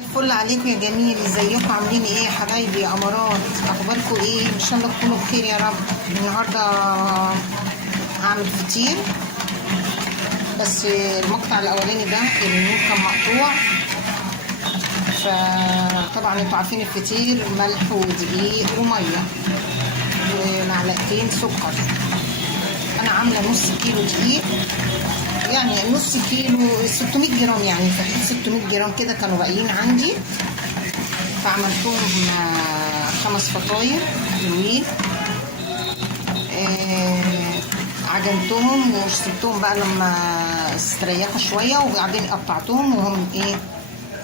الفل عليكم يا جميل، ازيكم عاملين ايه يا حبايبي يا امارات؟ اخباركم ايه؟ ان شاء الله تكونوا بخير يا رب. النهارده هعمل فطير، بس المقطع الاولاني ده النور كان مقطوع، فطبعا انتوا عارفين الفطير ملح ودقيق وميه ومعلقتين سكر. انا عامله نص كيلو دقيق، يعني نص كيلو 600 جرام، يعني في حدود 600 جرام كده كانوا باقيين عندي، فعملتهم 5 فطاير حلوين. عجنتهم وسبتهم بقى لما استريحوا شويه، وبعدين قطعتهم وهم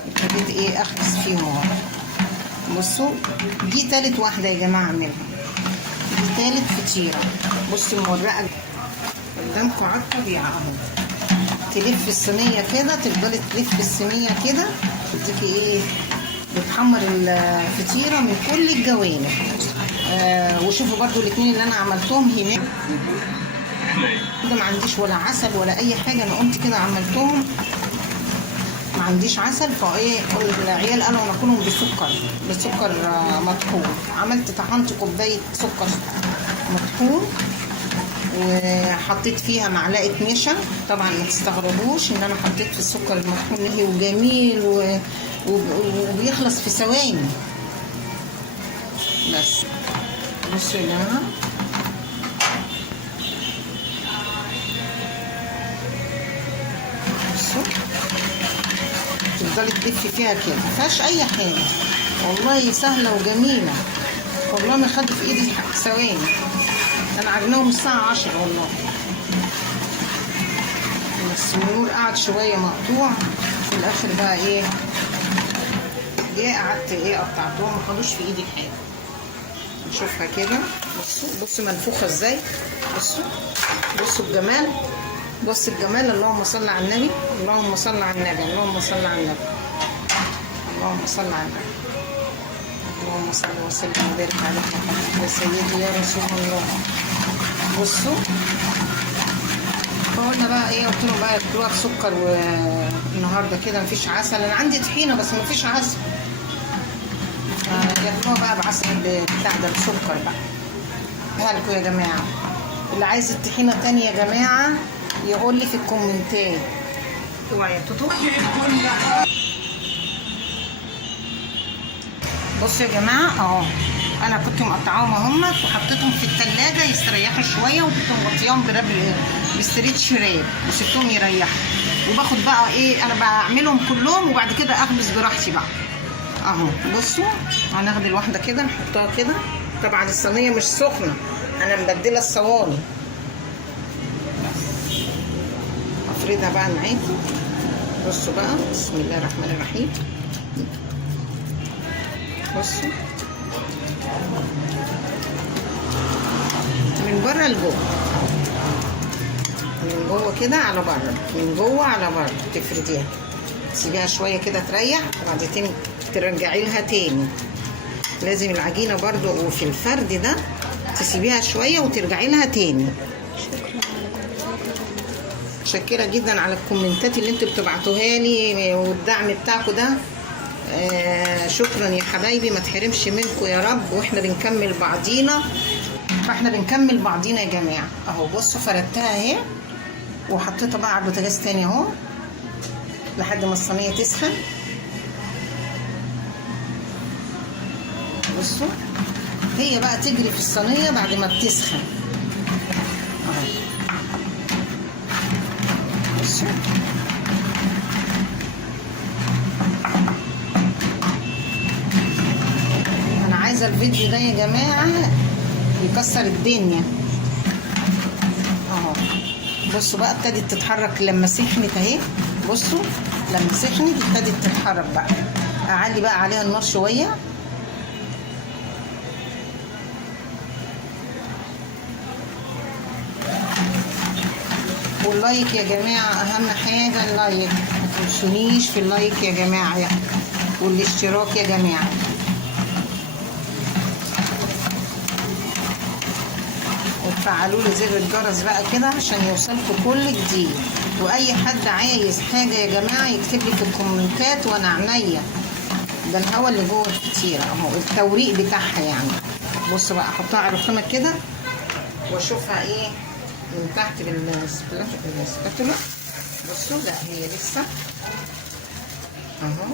ابتديت اخبز فيهم اهو. بصوا دي تالت واحده يا جماعه اعملها، دي تالت فطيره. بصوا المورقه قدامكم على الطبيعه اهو، تلف الصينيه كده، تفضلي تلف الصينيه كده، تديكي بتحمر الفطيره من كل الجوانب. وشوفوا برضو الاثنين اللي انا عملتهم هناك كده، ما عنديش ولا عسل ولا اي حاجه، انا قمت كده عملتهم ما عنديش عسل، العيال قالوا ناكلهم بسكر مطحون. عملت طحنت كوبايه سكر مطحون وحطيت فيها معلقه نشا. طبعا ما تستغربوش ان انا حطيت في السكر المطحون نهي وجميل وبيخلص في ثواني. بس بصوا يا جماعه، بصوا تفضلي تلفي فيها كده، مفيهاش اي حاجه، والله سهله وجميله، والله ما خدت في ايدي ثواني. انا عجناهم الساعه 10 والله، بس النور قعد شويه مقطوع في الاخر بقى قعدت قطعتهم، ما خدوش في ايدي حاجه. نشوفها كده، بصوا منفوخه ازاي، بصوا الجمال، بص الجمال. اللهم صل على النبي، اللهم صل على النبي، اللهم صل على النبي، اللهم صل على النبي، اللهم صل وسلم وبارك على محمد يا سيدي يا رسول الله. بصوا فقلنا بقى قلت لهم بقى ياكلوها بسكر، والنهارده كده مفيش عسل، انا عندي طحينه بس مفيش عسل، ياكلوها بقى بعسل بتاع ده بسكر بقى. هالكوا يا جماعه، اللي عايز الطحينه تاني يا جماعه يقول لي في الكومنتات. اوعي يا توتو. بصوا يا جماعه اهو، انا كنت مقطعاهم اهم وحطيتهم في الثلاجه يستريحوا شويه، وكنت مغطياهم بستريتش راب وسبتهم يريحوا. وباخد بقى انا بعملهم كلهم وبعد كده اخبز براحتي بقى اهو. بصوا هناخد الواحده كده نحطها كده، طبعا الصينيه مش سخنه، انا مبدله الصواني. افردها بقى معاكم. بصوا بقى، بسم الله الرحمن الرحيم. بصوا من بره لجوه، من جوه كده على بره، من جوه على بره، تفرديها تسيبيها شويه كده تريح، وبعدين ترجعي لها تاني. لازم العجينه برضو وفي الفرد ده تسيبيها شويه وترجعي لها تاني. متشكره جدا على الكومنتات اللي انتوا بتبعتوها لي والدعم بتاعكم ده. شكرا يا حبايبي، ما تحرمش منكم يا رب، واحنا بنكمل بعضينا، فاحنا بنكمل بعضينا يا جماعه اهو. بصوا فردتها اهي، وحطيتها بقى على البوتاجاز تاني اهو لحد ما الصينيه تسخن. بصوا هي بقى تجري في الصينيه بعد ما بتسخن اهو. بصوا انا عايزه الفيديو ده يا جماعه يكسر الدنيا اهو. بصوا بقى ابتدت تتحرك لما سخنت اهي، بصوا لما سخنت ابتدت تتحرك بقى. اعلي بقى عليها النار شويه، واللايك يا جماعه اهم حاجه، اللايك ما تنسونيش في اللايك يا جماعه، والاشتراك يا جماعه. وتفعلوا لي زر الجرس بقى كده عشان يوصلكم كل جديد. واي حد عايز حاجه يا جماعه يكتب لي في الكومنتات وانا عينيا ده الهواء اللي جوه الفطيره اهو، التوريق بتاعها يعني. بصوا بقى، احطها على الرخامه كده واشوفها ايه من تحت بالسباتولا. بصوا، لا هي لسه اهو.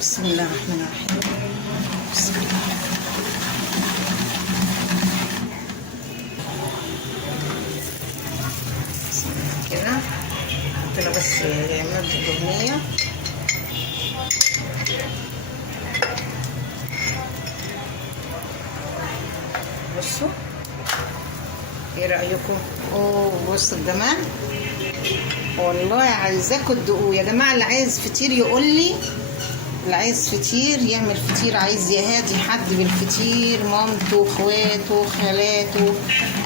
بسم الله الرحمن الرحيم. بسم الله. بسم الله كده. حط لها بس مادة دهنية. بصوا ايه رأيكم؟ اوه بصوا الجمال، والله عايزاكم تدوقوه يا جماعة. اللي عايز فطير يقول لي، اللي عايز فطير يعمل فطير، عايز يهادي حد بالفطير، مامته، اخواته، خالاته،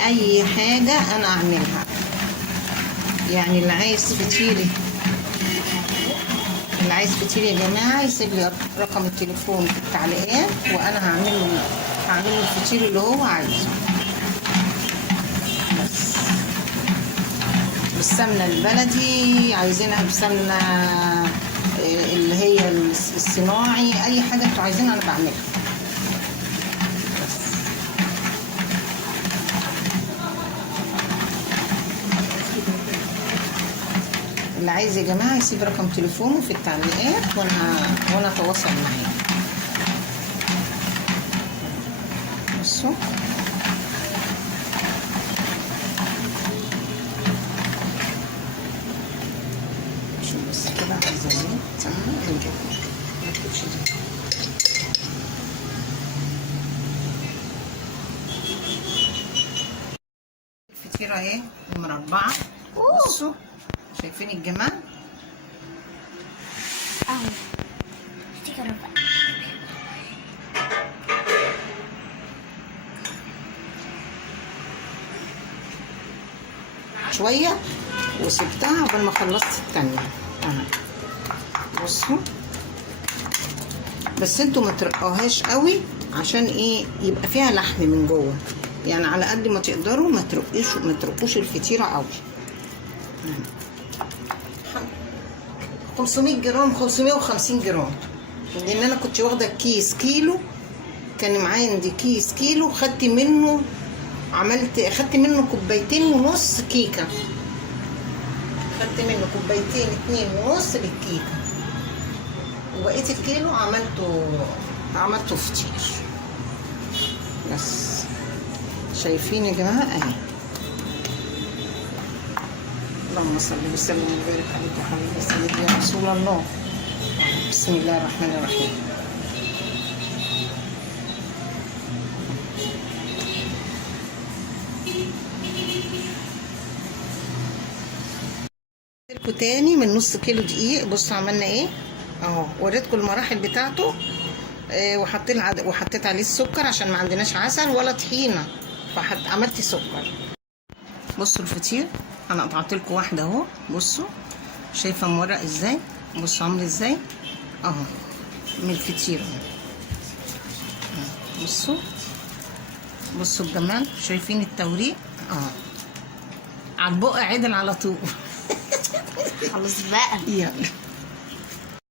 اي حاجة انا اعملها. يعني اللي عايز فطير، اللي عايز فطير يا جماعة يسيب لي رقم التليفون في التعليقات، وانا هعمل له الفطير اللي هو عايزه. بس بالسمنة البلدي، عايزينها بسمنة اللي هي الصناعي، اي حاجة انتوا عايزينها انا بعملها. بس اللي عايز يا جماعة يسيب رقم تليفونه في التعليقات وانا اتواصل معاه. بصوا شوف بس كده، عايزة زيت تمام نجيب مكتبش زيت. الفطيرة اهي المربعة، بصوا شايفين الجمال؟ شوية وسبتها قبل ما خلصت التانية اهي. بصوا بس انتوا ما ترقوهاش قوي، عشان ايه؟ يبقى فيها لحم من جوه. يعني على قد ما تقدروا ما ترقوش الفطيرة قوي. 500 جرام 550 جرام، لان انا كنت واخده كيس كيلو، كان معايا عندي كيس كيلو، خدت منه 2.5 كوباية كيكه، خدت منه 2.5 كوباية للكيكه، وبقيت الكيلو عملته فطير. بس شايفين يا جماعه اهي. اللهم صل وسلم وبارك عليك يا حبيبي سيدي يا رسول الله. بسم الله الرحمن الرحيم. لكم تاني من نص كيلو دقيق. بصوا عملنا ايه اهو، وريتكم المراحل بتاعته. وحطيت عليه السكر عشان ما عندناش عسل ولا طحينه، فعملت سكر. بصوا الفطير انا قطعت لكم واحده اهو. بصوا شايفه مورق ازاي؟ بصوا عامل ازاي اهو من الفطير. بصوا الجمال، شايفين التوريق اهو على البق عدل على طول. خلاص بقى يلا.